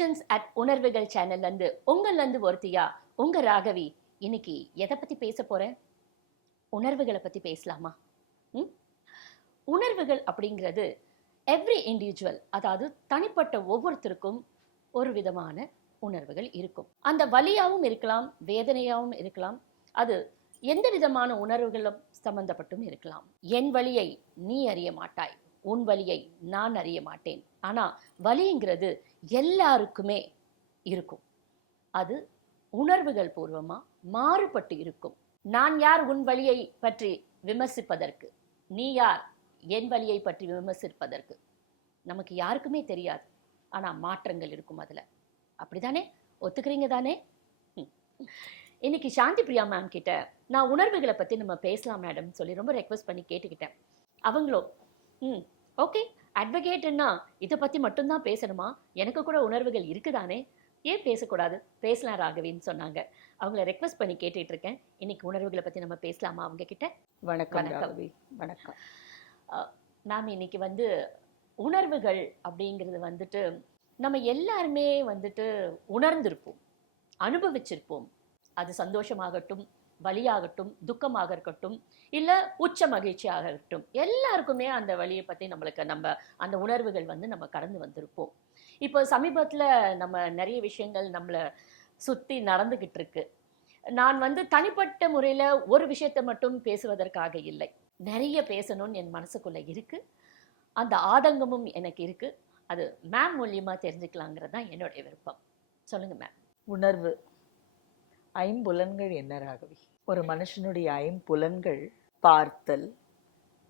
Emotions at உணர்வுகள் சேனல்ல இருந்து உங்கள்ல இருந்து ஒருத்தியா உங்க ராகவி. இன்னைக்கு எதை பத்தி பேச போறேன்? உணர்வுகளை பத்தி பேசலாமா? ம்? உணர்வுகள் அப்படிங்கிறது எவ்ரி இண்டிவிஜுவல், அதாவது தனிப்பட்ட ஒவ்வொருத்தருக்கும் ஒரு விதமான உணர்வுகள் இருக்கும். அந்த வலியாவும் இருக்கலாம், வேதனையாவும் இருக்கலாம். அது எந்த விதமான உணர்வுகளும் சம்பந்தப்பட்டும் இருக்கலாம். என் வலியை நீ அறிய மாட்டாய், உன் வலியை நான் அறிய மாட்டேன். ஆனா வலிங்கிறது எல்லாருக்குமே இருக்கும். அது உணர்வுகள் பூர்வமா மாறுபட்டு இருக்கும். நான் யார் உன் வலியை பற்றி விமர்சிப்பதற்கு? நீ யார் என் வலியை பற்றி விமர்சிப்பதற்கு? நமக்கு யாருக்குமே தெரியாது. ஆனா மாற்றங்கள் இருக்கும் அதுல. அப்படிதானே? ஒத்துக்கிறீங்க தானே? இன்னைக்கு சாந்தி பிரியா மேம் கிட்ட நான் உணர்வுகளை பத்தி நம்ம பேசலாம் மேடம் சொல்லி ரொம்ப ரெக்வஸ்ட் பண்ணி கேட்டுக்கிட்டேன். அவங்களோ ஓகே, அட்வொகேட்னா இதை பத்தி மட்டும்தான் பேசணுமா? எனக்கு கூட உணர்வுகள் இருக்குதானே, ஏன் பேசக்கூடாது? பேசலாம் ராகவின்னு சொன்னாங்க. அவங்கள ரெக்வஸ்ட் பண்ணி கேட்டுட்டு இருக்கேன். இன்னைக்கு உணர்வுகளை பத்தி நம்ம பேசலாமா அவங்க கிட்ட? வணக்கம் ராகவி. வணக்கம் மேம். இன்னைக்கு உணர்வுகள் அப்படிங்கிறது நம்ம எல்லாருமே உணர்ந்திருப்போம், அனுபவிச்சிருப்போம். அது சந்தோஷமாகட்டும், வலியாகட்டும், துக்கமாக இருக்கட்டும், இல்லை உச்ச மகிழ்ச்சியாக இருக்கட்டும், எல்லாருக்குமே அந்த வலியை பற்றி நம்ம அந்த உணர்வுகள் நம்ம கடந்து வந்திருப்போம். இப்போ சமீபத்தில் நம்ம நிறைய விஷயங்கள் நம்மளை சுற்றி நடந்துக்கிட்டு இருக்கு. நான் தனிப்பட்ட முறையில் ஒரு விஷயத்தை மட்டும் பேசுவதற்காக இல்லை, நிறைய பேசணும்னு என் மனசுக்குள்ள இருக்கு. அந்த ஆதங்கமும் எனக்கு இருக்கு. அது மேம் மூலியமா தெரிஞ்சுக்கலாங்கிறது தான் என்னுடைய விருப்பம். சொல்லுங்க மேம். உணர்வு, ஐம்புலன்கள் என்ன ராகவி? ஒரு மனுஷனுடைய ஐம்புலன்கள் பார்த்தல்,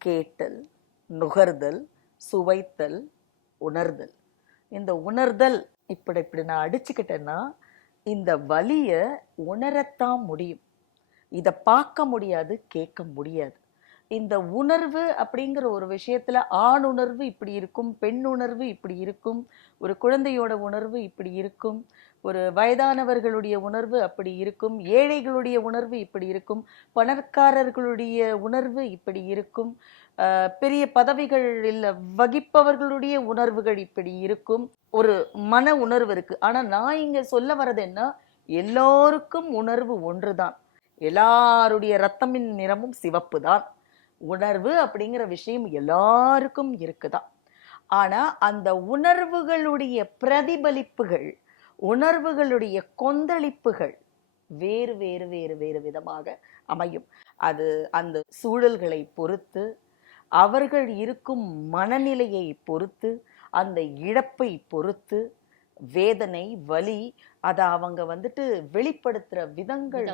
கேட்டல், நுகர்தல், சுவைத்தல், உணர்தல். இந்த உணர்தல் இப்படி நான் அடிச்சுக்கிட்டேன்னா இந்த வலியை உணரத்தான் முடியும். இதை பார்க்க முடியாது, கேட்க முடியாது. இந்த உணர்வு அப்படிங்கிற ஒரு விஷயத்துல ஆண் உணர்வு இப்படி இருக்கும், பெண் உணர்வு இப்படி இருக்கும், ஒரு குழந்தையோட உணர்வு இப்படி இருக்கும், ஒரு வயதானவர்களுடைய உணர்வு அப்படி இருக்கும், ஏழைகளுடைய உணர்வு இப்படி இருக்கும், பணக்காரர்களுடைய உணர்வு இப்படி இருக்கும், பெரிய பதவிகள் இல்லை வகிப்பவர்களுடைய உணர்வுகள் இப்படி இருக்கும். ஒரு மன உணர்வு இருக்கு. ஆனா நான் இங்க சொல்ல வர்றது என்ன, எல்லோருக்கும் உணர்வு ஒன்றுதான். எல்லாருடைய ரத்தமின் நிறமும் சிவப்பு தான். உணர்வு அப்படிங்கிற விஷயம் எல்லாருக்கும் இருக்குதான். ஆனா அந்த உணர்வுகளுடைய பிரதிபலிப்புகள், உணர்வுகளுடைய கொந்தளிப்புகள் வேறு வேறு வேறு வேறு விதமாக அமையும். அது அந்த சூழல்களை பொறுத்து, அவர்கள் இருக்கும் மனநிலையை பொறுத்து, அந்த இழப்பை பொறுத்து, வேதனை, வலி, அதை அவங்க வெளிப்படுத்துற விதங்கள்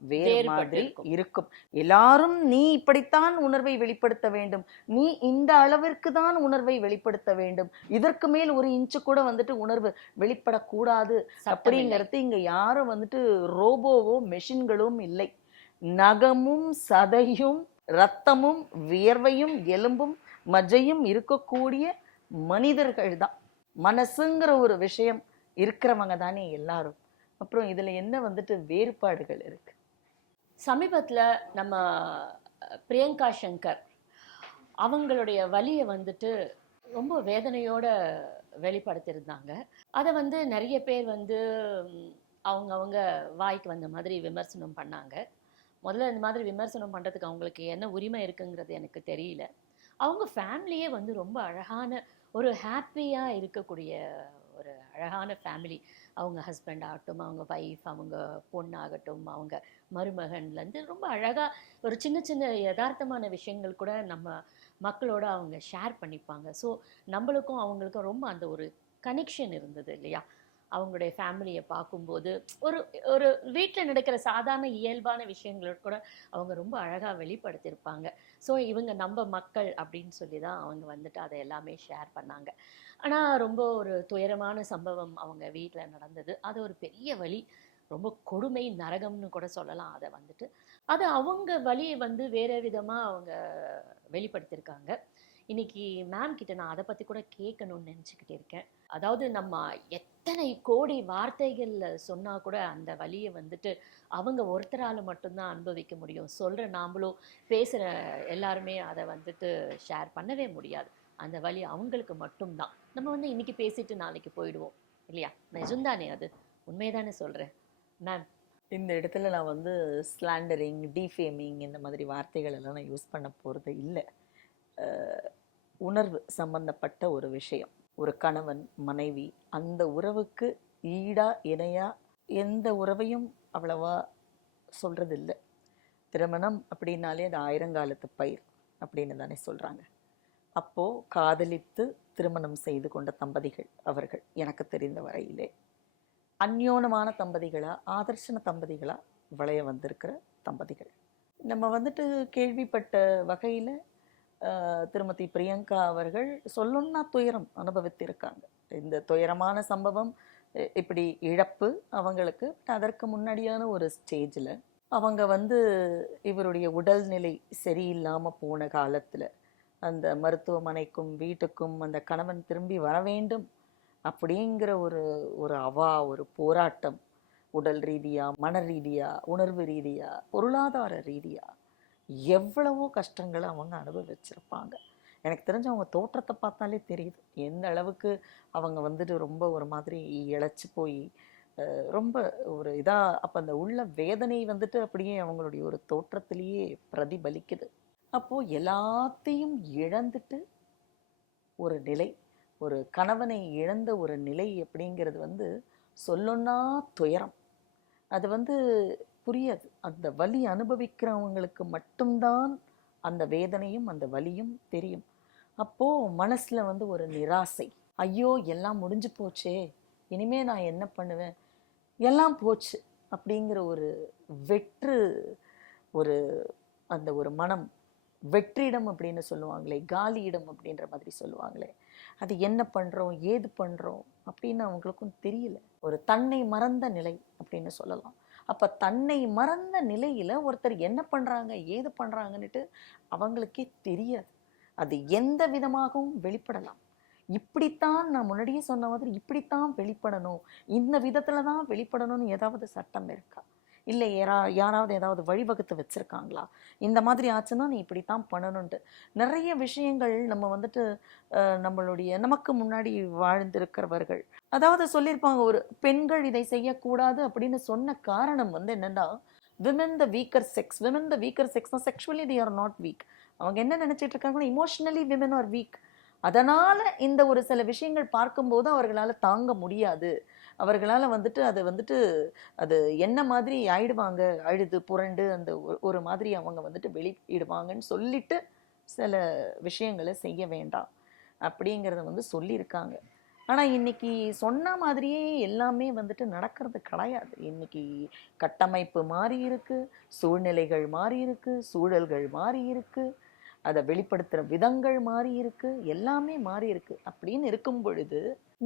வேறு மாதிரி இருக்கும். எல்லாரும் நீ இப்படித்தான் உணர்வை வெளிப்படுத்த வேண்டும், நீ இந்த அளவிற்கு தான் உணர்வை வெளிப்படுத்த வேண்டும், இதற்கு மேல் ஒரு இன்ச்சு கூட உணர்வு வெளிப்படக்கூடாது அப்படிங்கிறது இங்க யாரும் ரோபோவோ மெஷின்களும் இல்லை. நகமும் சதையும் ரத்தமும் வியர்வையும் எலும்பும் மஜ்ஜையும் இருக்கக்கூடிய மனிதர்கள் தான். மனசுங்கிற ஒரு விஷயம் இருக்கிறவங்க தானே எல்லாரும். அப்புறம் இதுல என்ன வேறுபாடுகள் இருக்கு? சமீபத்தில் நம்ம பிரியங்கா சங்கர் அவங்களுடைய வலியை ரொம்ப வேதனையோட வெளிப்படுத்தியிருந்தாங்க. அதை நிறைய பேர் அவங்க வாய்க்கு வந்த மாதிரி விமர்சனம் பண்ணாங்க. முதல்ல இந்த மாதிரி விமர்சனம் பண்ணுறதுக்கு அவங்களுக்கு என்ன உரிமை இருக்குங்கிறது எனக்கு தெரியல. அவங்க ஃபேமிலியே ரொம்ப அழகான ஒரு ஹாப்பியாக இருக்கக்கூடிய ஒரு அழகான ஃபேமிலி. அவங்க ஹஸ்பண்ட் ஆகட்டும், அவங்க ஒய்ஃப், அவங்க பொண்ணாகட்டும், அவங்க மருமகன்லேருந்து ரொம்ப அழகாக ஒரு சின்ன சின்ன யதார்த்தமான விஷயங்கள் கூட நம்ம மக்களோட அவங்க ஷேர் பண்ணிப்பாங்க. ஸோ நம்மளுக்கும் அவங்களுக்கும் ரொம்ப அந்த ஒரு கனெக்ஷன் இருந்தது இல்லையா? அவங்களுடைய ஃபேமிலியை பார்க்கும்போது ஒரு ஒரு வீட்டில் நடக்கிற சாதாரண இயல்பான விஷயங்களோட கூட அவங்க ரொம்ப அழகாக வெளிப்படுத்தியிருப்பாங்க. ஸோ இவங்க நம்ம மக்கள் அப்படின்னு சொல்லி தான் அவங்க அதை எல்லாமே ஷேர் பண்ணாங்க. ஆனால் ரொம்ப ஒரு துயரமான சம்பவம் அவங்க வீட்டில் நடந்தது. அது ஒரு பெரிய வலி, ரொம்ப கொடுமை, நரகம்னு கூட சொல்லலாம். அதை அது அவங்க வலியை வேறு விதமாக அவங்க வெளிப்படுத்தியிருக்காங்க. இன்னைக்கு மேம் கிட்ட நான் அதை பற்றி கூட கேட்கணும்னு நினச்சிக்கிட்டே இருக்கேன். அதாவது நம்ம எத்தனை கோடி வார்த்தைகள் சொன்னால் கூட அந்த வலியை அவங்க ஒருத்தரால் மட்டும்தான் அனுபவிக்க முடியும். சொல்கிற நாமளும் பேசுகிற எல்லாருமே அதை ஷேர் பண்ணவே முடியாது. அந்த வலி அவங்களுக்கு மட்டும்தான். நம்ம இன்னைக்கு பேசிட்டு நாளைக்கு போயிடுவோம். இல்லையா? நிஜம்தானே அது? உண்மைதானே சொல்றேன் மேம்? இந்த இடத்துல நான் வந்து ஸ்லாண்டரிங், டிஃபேமிங் இந்த மாதிரி வார்த்தைகள் எல்லாம் நான் யூஸ் பண்ண போகிறது இல்லை. உணர்வு சம்பந்தப்பட்ட ஒரு விஷயம். ஒரு கணவன் மனைவி அந்த உறவுக்கு ஈடா இணையா எந்த உறவையும் அவ்வளவா சொல்றது இல்லை. திருமணம் அப்படின்னாலே அது ஆயிரங்காலத்து பயிர் அப்படின்னு தானே சொல்றாங்க. அப்போ காதலித்து திருமணம் செய்து கொண்ட தம்பதிகள் அவர்கள் எனக்கு தெரிந்த வரையிலே அந்யோனமான தம்பதிகளா, ஆதர்ஷன தம்பதிகளா வளைய வந்திருக்கிற தம்பதிகள். நம்ம வந்துட்டு கேள்விப்பட்ட வகையில் திருமதி பிரியங்கா அவர்கள் சொல்லணும்னா துயரம் அனுபவித்திருக்காங்க. இந்த துயரமான சம்பவம் இப்படி இழப்பு அவங்களுக்கு. அதற்கு முன்னாடியான ஒரு ஸ்டேஜில் அவங்க வந்து இவருடைய உடல்நிலை சரியில்லாமல் போன காலத்தில் அந்த மருத்துவமனைக்கும் வீட்டுக்கும் அந்த கணவன் திரும்பி வர வேண்டும் அப்படிங்கிற ஒரு ஒரு ஒரு போராட்டம், உடல் ரீதியா, மன ரீதியா, உணர்வு ரீதியா, பொருளாதார ரீதியா எவ்வளவோ கஷ்டங்களை அவங்க அனுபவிச்சிருப்பாங்க. எனக்கு தெரிஞ்ச அவங்க தோற்றத்தை பார்த்தாலே தெரியுது எந்த அளவுக்கு அவங்க வந்துட்டு ரொம்ப ஒரு மாதிரி இழைச்சி போய் ரொம்ப ஒரு இதாக. அப்போ அந்த உள்ள வேதனை வந்துட்டு அப்படியே அவங்களுடைய ஒரு தோற்றத்திலேயே பிரதிபலிக்குது. அப்போது எல்லாத்தையும் இழந்துட்டு ஒரு நிலை, ஒரு கணவனை இழந்த ஒரு நிலை அப்படிங்கிறது வந்து சொல்லணும்னா துயரம். அது வந்து புரியாது. அந்த வலி அனுபவிக்கிறவங்களுக்கு மட்டும்தான் அந்த வேதனையும் அந்த வலியும் தெரியும். அப்போது மனசில் வந்து ஒரு நிராசை, ஐயோ எல்லாம் முடிஞ்சு போச்சே, இனிமே நான் என்ன பண்ணுவேன், எல்லாம் போச்சு அப்படிங்கிற ஒரு வெற்று ஒரு அந்த ஒரு மனம், வெற்றிடம் அப்படின்னு சொல்லுவாங்களே, காலியிடம் அப்படின்ற மாதிரி சொல்லுவாங்களே, அது என்ன பண்ணுறோம் ஏது பண்ணுறோம் அப்படின்னு அவங்களுக்கும் தெரியல. ஒரு தன்னை மறந்த நிலை அப்படின்னு சொல்லலாம். அப்போ தன்னை மறந்த நிலையில் ஒருத்தர் என்ன பண்ணுறாங்க ஏது பண்ணுறாங்கன்னுட்டு அவங்களுக்கே தெரியாது. அது எந்த விதமாகவும் வெளிப்படலாம். இப்படித்தான் நான் முன்னாடியே சொன்ன மாதிரி இப்படித்தான் வெளிப்படணும், இந்த விதத்தில் தான் வெளிப்படணும்னு ஏதாவது சட்டம் இருக்கா? இல்லை யாராவது ஏதாவது வழிவகுத்து வச்சுருக்காங்களா? இந்த மாதிரி ஆச்சுன்னா நீ இப்படித்தான் பண்ணணுன்ட்டு நிறைய விஷயங்கள் நம்ம வந்துட்டு நம்மளுடைய நமக்கு முன்னாடி வாழ்ந்திருக்கிறவர்கள் அதாவது சொல்லியிருப்பாங்க. ஒரு பெண்கள் இதை செய்யக்கூடாது அப்படின்னு சொன்ன காரணம் வந்து என்னன்னா, women the weaker sex. Women the weaker செக்ஸ்னா sexually they are not weak. அவங்க என்ன நினைச்சிட்டு இருக்காங்கன்னா, இமோஷனலி விமன் ஆர் வீக். அதனால இந்த ஒரு சில விஷயங்கள் பார்க்கும்போது அவர்களால் தாங்க முடியாது, அவர்களால் வந்துட்டு அது வந்துட்டு அது என்ன மாதிரி ஆயிடுவாங்க, அழுது புரண்டு அந்த ஒரு மாதிரி அவங்க வந்துட்டு வெளியிடுவாங்கன்னு சொல்லிட்டு சில விஷயங்களை செய்ய வேண்டாம் அப்படிங்கிறத வந்து சொல்லியிருக்காங்க. ஆனால் இன்னைக்கு சொன்ன மாதிரியே எல்லாமே வந்துட்டு நடக்கிறது கிடையாது. இன்னைக்கு கட்டமைப்பு மாறி இருக்கு, சூழ்நிலைகள் மாறி இருக்கு, சூழல்கள் மாறி இருக்கு, அதை வெளிப்படுத்துகிற விதங்கள் மாறி இருக்கு, எல்லாமே மாறி இருக்கு. அப்படின்னு இருக்கும் பொழுது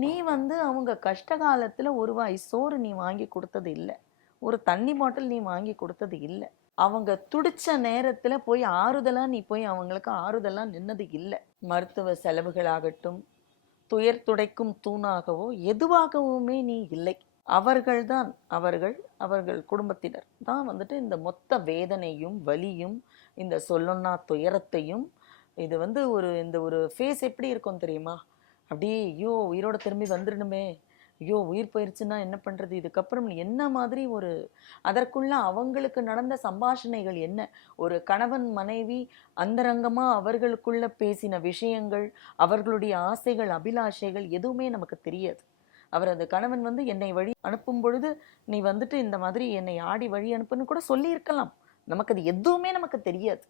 நீ வந்து அவங்க கஷ்ட காலத்தில் ஒரு வாய் சோறு நீ வாங்கி கொடுத்தது இல்லை, ஒரு தண்ணி பாட்டில் நீ வாங்கி கொடுத்தது இல்லை, அவங்க துடிச்ச நேரத்தில் போய் ஆறுதலாக நீ போய் அவங்களுக்கு ஆறுதலாக நின்னது இல்லை. மருத்துவ செலவுகளாகட்டும், துயர் துடைக்கும் தூணாகவோ எதுவாகவுமே நீ இல்லை. அவர்கள்தான் அவர்கள் குடும்பத்தினர் தான் வந்துட்டு இந்த மொத்த வேதனையும் வலியும் இந்த சொல்லொன்னா துயரத்தையும் இது வந்து இந்த ஒரு ஃபேஸ் எப்படி இருக்கும் தெரியுமா? அப்படியே ஐயோ உயிரோட திரும்பி வந்துடணுமே, ஐயோ உயிர் போயிடுச்சுன்னா என்ன பண்ணுறது, இதுக்கப்புறம் என்ன மாதிரி ஒரு அதற்குள்ள அவங்களுக்கு நடந்த சம்பாஷணைகள் என்ன, ஒரு கணவன் மனைவி அந்தரங்கமாக அவர்களுக்குள்ள பேசின விஷயங்கள், அவர்களுடைய ஆசைகள் அபிலாஷைகள் எதுவுமே நமக்கு தெரியாது. அவர் அந்த கணவன் வந்து என்னை வழி அனுப்பும் பொழுது நீ வந்துட்டு இந்த மாதிரி என்னை ஆடி வழி அனுப்புன்னு கூட சொல்லியிருக்கலாம். நமக்கு அது எதுவுமே நமக்கு தெரியாது.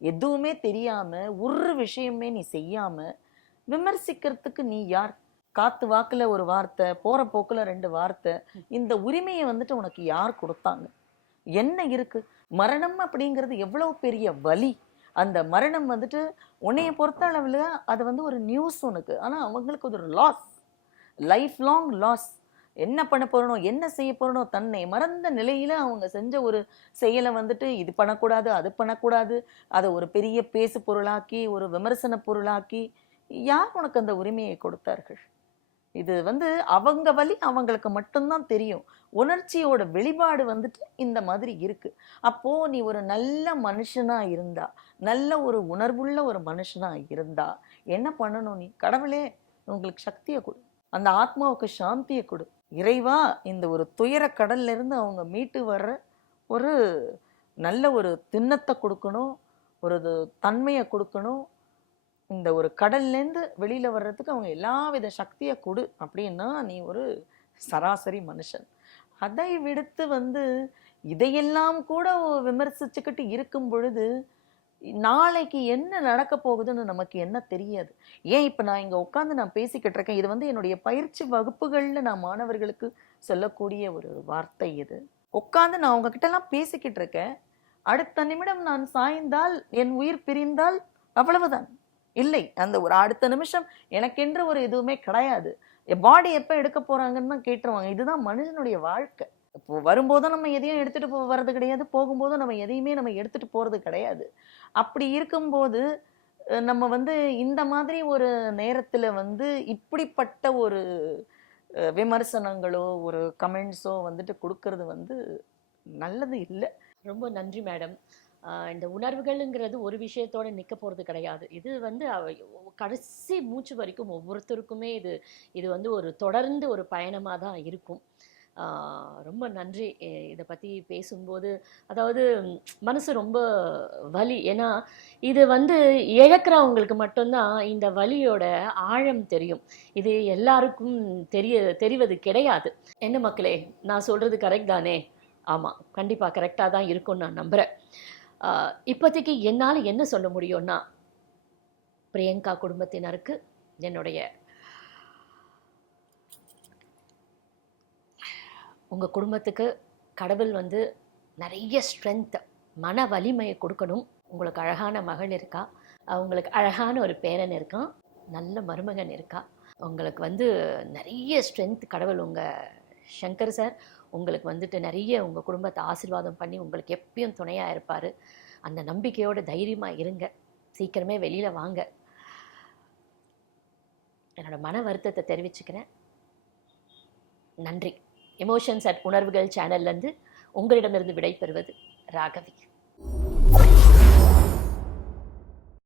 எதுவுமே தெரியாமல் ஒரு விஷயமே நீ செய்யாமல் விமர்சிக்கிறதுக்கு நீ யார்? காத்து வாக்குல ஒரு வார்த்தை, போற போக்குல 2 வார்த்தை, இந்த உரிமையை வந்துட்டு உனக்கு யார் கொடுத்தாங்க? என்ன இருக்கு? மரணம் அப்படிங்கிறது எவ்வளவு பெரிய வலி. அந்த மரணம் வந்துட்டு உன்னைய பொறுத்த அளவில் அது வந்து ஒரு நியூஸ் உனக்கு, ஆனால் அவங்களுக்கு ஒரு லாஸ், லைஃப் லாங் லாஸ். என்ன பண்ண போறனோ என்ன செய்ய போறனோ தன்னை மறந்த நிலையில அவங்க செஞ்ச ஒரு செயலை வந்துட்டு இது பண்ணக்கூடாது அது பண்ணக்கூடாது அதை ஒரு பெரிய பேசு பொருளாக்கி ஒரு விமர்சன பொருளாக்கி யார் உனக்கு அந்த உரிமையை கொடுத்தார்கள்? இது வந்து அவங்க வலி அவங்களுக்கு மட்டும்தான் தெரியும். உணர்ச்சியோட வெளிப்பாடு வந்துட்டு இந்த மாதிரி இருக்கு. அப்போ நீ ஒரு நல்ல மனுஷனா இருந்தா, நல்ல ஒரு உணர்வுள்ள ஒரு மனுஷனா இருந்தா என்ன பண்ணணும்? நீ கடவுளே உங்களுக்கு சக்தியை கொடு, அந்த ஆத்மாவுக்கு சாந்தியை கொடு. இறைவா, இந்த ஒரு துயர கடல்ல இருந்து அவங்க மீட்டு வர்ற ஒரு நல்ல ஒரு திண்ணத்தை கொடுக்கணும், ஒரு தன்மையை கொடுக்கணும். இந்த ஒரு கடல்லேருந்து வெளியில வர்றதுக்கு அவங்க எல்லா வித சக்தியை கொடு அப்படின்னா நீ ஒரு சராசரி மனுஷன். அதை விடுத்து இதையெல்லாம் கூட விமர்சிச்சுக்கிட்டு இருக்கும் பொழுது நாளைக்கு என்ன நடக்க போகுதுன்னு நமக்கு என்ன தெரியாது. ஏன் இப்ப நான் இங்க உட்காந்து நான் பேசிக்கிட்டு இருக்கேன், இது என்னுடைய பயிற்சி வகுப்புகள்ல நான் மாணவர்களுக்கு சொல்லக்கூடிய ஒரு வார்த்தை. இது உட்காந்து நான் உங்ககிட்ட எல்லாம் பேசிக்கிட்டு இருக்கேன், அடுத்த நிமிடம் நான் சாய்ந்தால் என் உயிர் பிரிந்தால் அவ்வளவுதான். இல்லை, அந்த ஒரு அடுத்த நிமிஷம் எனக்கென்று ஒரு எதுவுமே கிடையாது. பாடி எப்ப எடுக்க போறாங்கன்னு தான் கேட்டுருவாங்க. இதுதான் மனுஷனுடைய வாழ்க்கை. இப்போ வரும்போதும் நம்ம எதையும் எடுத்துட்டு வர்றது கிடையாது, போகும்போதும் நம்ம எதையுமே நம்ம எடுத்துட்டு போறது கிடையாது. அப்படி இருக்கும்போது நம்ம இந்த மாதிரி ஒரு நேரத்துல இப்படிப்பட்ட ஒரு விமர்சனங்களோ ஒரு கமெண்ட்ஸோ கொடுக்கறது நல்லது இல்லை. ரொம்ப நன்றி மேடம். இந்த உணர்வுகள்ங்கிறது ஒரு விஷயத்தோட நிற்க போகிறது கிடையாது. இது கடைசி மூச்சு வரைக்கும் ஒவ்வொருத்தருக்குமே இது ஒரு தொடர்ந்து ஒரு பயணமாக தான் இருக்கும். ரொம்ப நன்றி. இதை பற்றி பேசும்போது அதாவது மனசு ரொம்ப வலி. ஏன்னா இது இழக்கிறவங்களுக்கு மட்டும்தான் இந்த வலியோட ஆழம் தெரியும். இது எல்லாருக்கும் தெரிவது கிடையாது. என்ன மக்களே, நான் சொல்கிறது கரெக்ட் தானே? ஆமாம், கண்டிப்பாக கரெக்டாக தான் இருக்கும்னு நான் நம்புகிறேன். இப்போதைக்கு என்னால் என்ன சொல்ல முடியும்னா, பிரியங்கா குடும்பத்தினருக்கு என்னுடைய உங்கள் குடும்பத்துக்கு கடவுள் நிறைய ஸ்ட்ரென்த், மன வலிமையை கொடுக்கணும். உங்களுக்கு அழகான மகள் இருக்கா, அவங்களுக்கு அழகான ஒரு பேரன் இருக்கான், நல்ல மருமகன் இருக்கா. உங்களுக்கு நிறைய ஸ்ட்ரென்த் கடவுள் உங்கள் சங்கர் சார் உங்களுக்கு நிறைய உங்கள் குடும்பத்தை ஆசீர்வாதம் பண்ணி உங்களுக்கு எப்பயும் துணையாக இருப்பார். அந்த நம்பிக்கையோட தைரியமாக இருங்க. சீக்கிரமே வெளியில் வாங்க. என்னோடய மன வருத்தத்தை தெரிவிச்சுக்கிறேன். நன்றி. எமோஷன்ஸ் அட் உணர்வுகள் சேனல்லேருந்து உங்களிடமிருந்து விடைபெறுவது ராகவி.